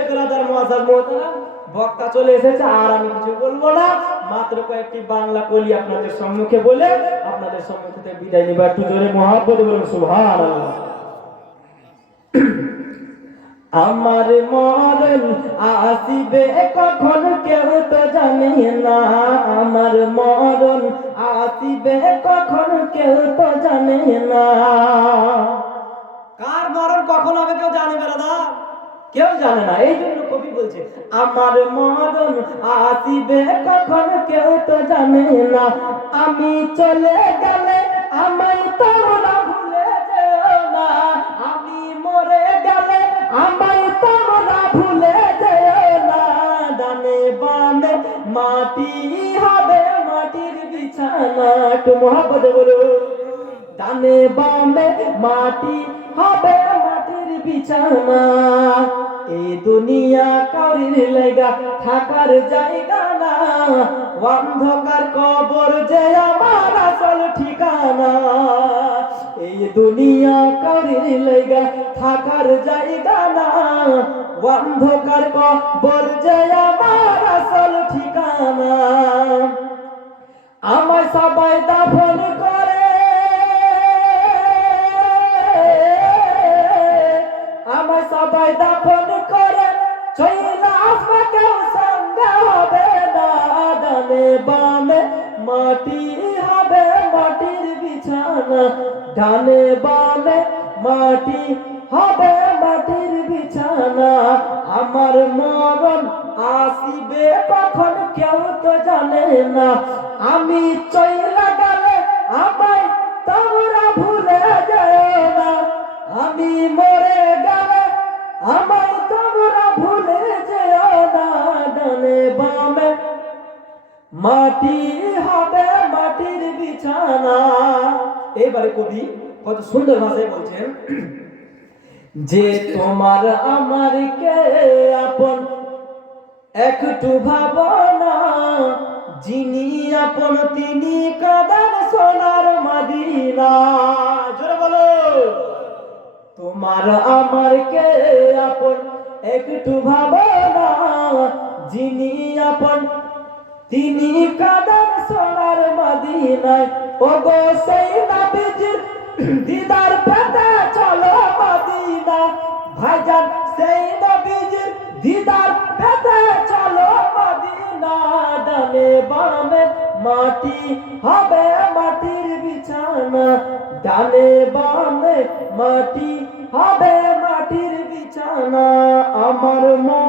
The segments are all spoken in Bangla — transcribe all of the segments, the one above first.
এক রাজার মহাজার মোহতারা, বক্তা চলে এসেছে, আর আমি কিছু বলব না। মাত্র কয়েকটি বাংলা কলি আপনাদের সম্মুখে বলে আপনাদের সম্মুখে বিদায় নিবা। একটু জোরে বলুন আমার মরণ আসিবে কখন কেউ তো জানে না। আমার মরণ আসিবে কখন কেউ তো জানে না। কার মরণ কখন হবে কেউ জানে না, এই জন্য কবি বলছে, আমার মরণ আসিবে কখন কেউ তো জানে না। আমি চলে গেলে আমায় তোমরা ভুলে যেও না। আমি মরে গেলে আমায় তোমরা ভুলে যেও না। ডানে বামে মাটি হবে, মাটির বিছানা, একটু মহাপদ বলো ডানে বামে মাটি হবে বিছানা এই দুনিয়া কারির লেগা থাকার জায়গা না। অন্ধকার কবর যে আমার আসল ঠিকানা এই দুনিয়া কারির লেগা থাকার জায়গা না। অন্ধকার কবর যে আমার আসল ঠিকানা। আমায় সবাই দাফন করে সবাই দাফন করে চইলা কেউ সঙ্গে হবে না বামে। মাটি হবে মাটির বিছানা, ডানে বামে। মাটি হবে মাটির বিছানা, আমার মরণ আসিবে কখন কেউ তো জানে না। আমি চইলা মাটি হবে মাটির বিছানা। এবারে কবি কত সুন্দর ভাষায় বলছেন, যে তোমার আমার কে আপন? একটু ভাবনা যিনি আপন তিনি কাদার সোনার মাদিনা। জোরে বলো। তোমার আমার কে আপন? একটু ভাবনা যিনি আপন? তিনি কাদার সোনার মদিনায়। ও গো সেই নবীজির দিদার পেতে চলো মদিনা। ভাইজান, সেই নবীজির দিদার পেতে চলো মদিনা। ডানে বামে মাটি হবে মাটির বিছানা। ডানে বামে মাটি হবে মাটির বিছানা। আমার মরণ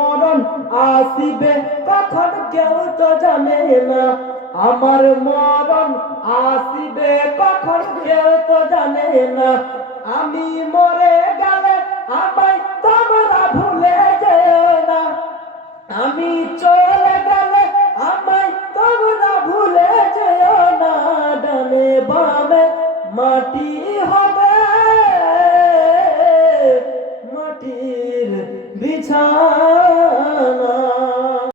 আসিবে কখন কেউ তো জানে না। আমার মরণ আসিবে কখন কেউ তো জানে না। আমি মরে গেলে আমায় তোমরা ভুলে যেও না। আমি চলে গেলে আমায় তোমরা ভুলে যেও না। ডানে বামে মাটি